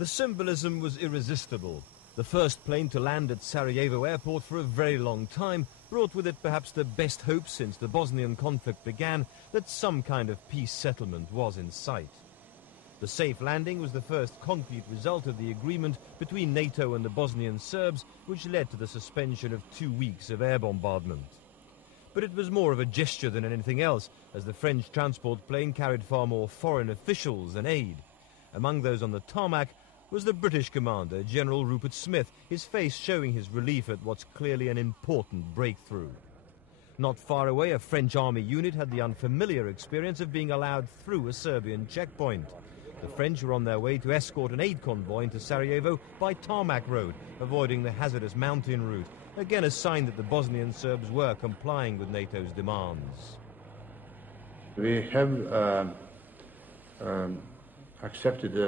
The symbolism was irresistible. The first plane to land at Sarajevo airport for a very long time brought with it perhaps the best hope since the Bosnian conflict began that some kind of peace settlement was in sight. The safe landing was the first concrete result of the agreement between NATO and the Bosnian Serbs, which led to the suspension of 2 weeks of air bombardment. But it was more of a gesture than anything else, as the French transport plane carried far more foreign officials and aid. Among those on the tarmac was the British commander, General Rupert Smith, his face showing his relief at what's clearly an important breakthrough. Not far away, a French army unit had the unfamiliar experience of being allowed through a Serbian checkpoint. The French were on their way to escort an aid convoy into Sarajevo by tarmac road, avoiding the hazardous mountain route, again a sign that the Bosnian Serbs were complying with NATO's demands. We have accepted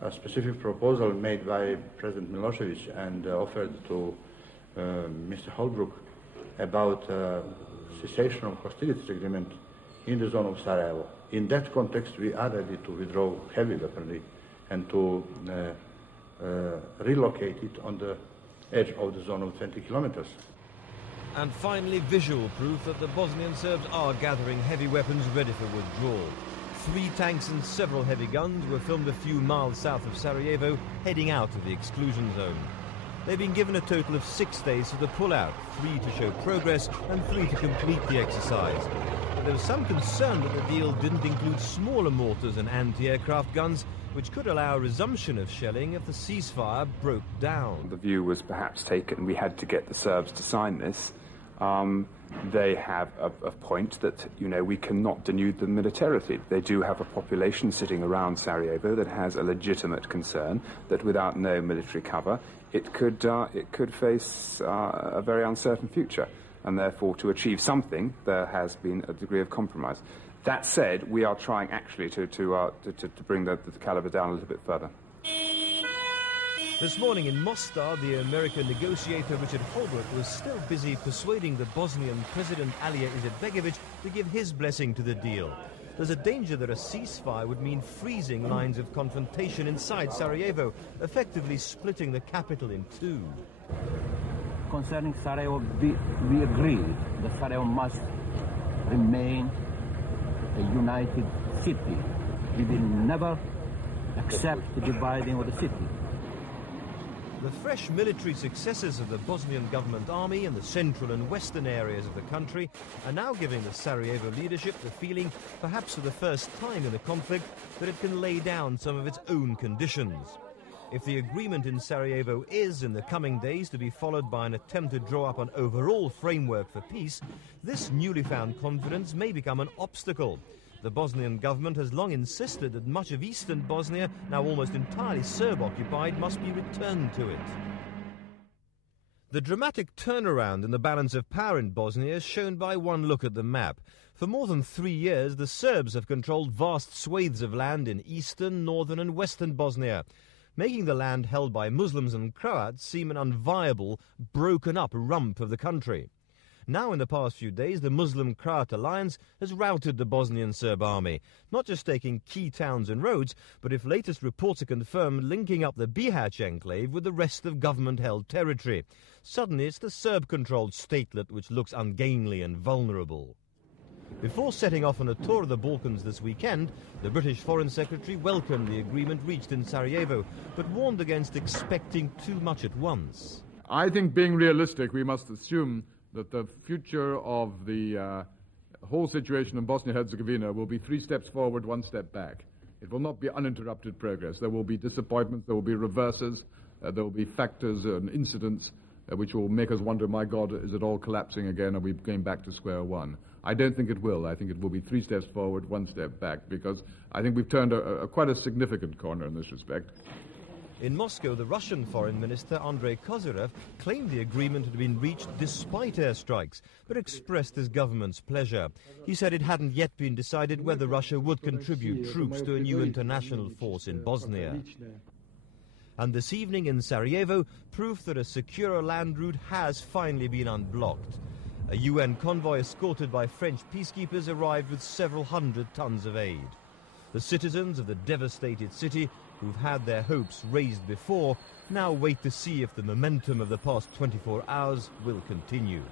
a specific proposal made by President Milosevic and offered to Mr. Holbrooke about cessation of hostilities agreement in the zone of Sarajevo. In that context, we are ready to withdraw heavy weaponry and to relocate it on the edge of the zone of 20 kilometers. And finally, visual proof that the Bosnian Serbs are gathering heavy weapons ready for withdrawal. 3 tanks and several heavy guns were filmed a few miles south of Sarajevo, heading out of the exclusion zone. They've been given a total of 6 days for the pullout, 3 to show progress and 3 to complete the exercise. But there was some concern that the deal didn't include smaller mortars and anti-aircraft guns, which could allow resumption of shelling if the ceasefire broke down. The view was perhaps taken, we had to get the Serbs to sign this. They have a point that, we cannot denude them militarily. They do have a population sitting around Sarajevo that has a legitimate concern that without no military cover, it could face a very uncertain future. And therefore, to achieve something, there has been a degree of compromise. That said, we are trying actually to bring the caliber down a little bit further. This morning in Mostar, the American negotiator Richard Holbrooke was still busy persuading the Bosnian President Alija Izetbegovic to give his blessing to the deal. There's a danger that a ceasefire would mean freezing lines of confrontation inside Sarajevo, effectively splitting the capital in 2. Concerning Sarajevo, we agreed that Sarajevo must remain a united city. We will never accept the dividing of the city. The fresh military successes of the Bosnian government army in the central and western areas of the country are now giving the Sarajevo leadership the feeling, perhaps for the first time in the conflict, that it can lay down some of its own conditions. If the agreement in Sarajevo is, in the coming days, to be followed by an attempt to draw up an overall framework for peace, this newly found confidence may become an obstacle. The Bosnian government has long insisted that much of eastern Bosnia, now almost entirely Serb-occupied, must be returned to it. The dramatic turnaround in the balance of power in Bosnia is shown by one look at the map. For more than 3 years, the Serbs have controlled vast swathes of land in eastern, northern and western Bosnia, making the land held by Muslims and Croats seem an unviable, broken-up rump of the country. Now, in the past few days, the Muslim-Croat alliance has routed the Bosnian Serb army, not just taking key towns and roads, but if latest reports are confirmed, linking up the Bihać enclave with the rest of government-held territory. Suddenly, it's the Serb-controlled statelet which looks ungainly and vulnerable. Before setting off on a tour of the Balkans this weekend, the British Foreign Secretary welcomed the agreement reached in Sarajevo, but warned against expecting too much at once. I think, being realistic, we must assume that the future of the whole situation in Bosnia-Herzegovina will be 3 steps forward, 1 step back. It will not be uninterrupted progress. There will be disappointments, there will be reverses, there will be factors and incidents which will make us wonder, my God, is it all collapsing again? Are we going back to square one? I don't think it will. I think it will be 3 steps forward, 1 step back, because I think we've turned quite a significant corner in this respect. In Moscow, the Russian Foreign Minister Andrei Kozyrev claimed the agreement had been reached despite airstrikes, but expressed his government's pleasure. He said it hadn't yet been decided whether Russia would contribute troops to a new international force in Bosnia. And this evening in Sarajevo, proof that a secure land route has finally been unblocked. A UN convoy escorted by French peacekeepers arrived with several hundred tons of aid. The citizens of the devastated city, who've had their hopes raised before, now wait to see if the momentum of the past 24 hours will continue.